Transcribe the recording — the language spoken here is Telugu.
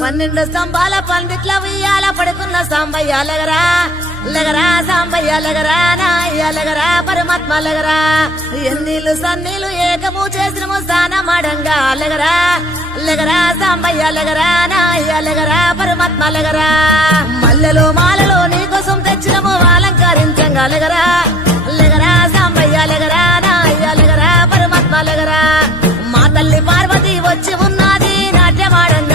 12 స్తంభాల పందిట్ల ఉయ్యాల పడుకున్న సాంబయ్య లగరా లగరా సాంబయ్య లగరా నాయ్య లగరా పరమాత్మ లగరా ఎన్నీళ్ళు సన్నీళ్ళు ఏకము చేసినము స్నానమాడంగా లగరా లగరా సాంబయ్య లగరా నాయ్య లగరా పరమాత్మ లగరా మల్లెలు మాలలో నీకోసం తెచ్చినము అలంకరించంగా లగరా లగరా సాంబయ్య లగరా నాయ్య లగరా పరమాత్మ లగరా మా తల్లి పార్వతి వచ్చి ఉన్నది నాట్యమాడంగా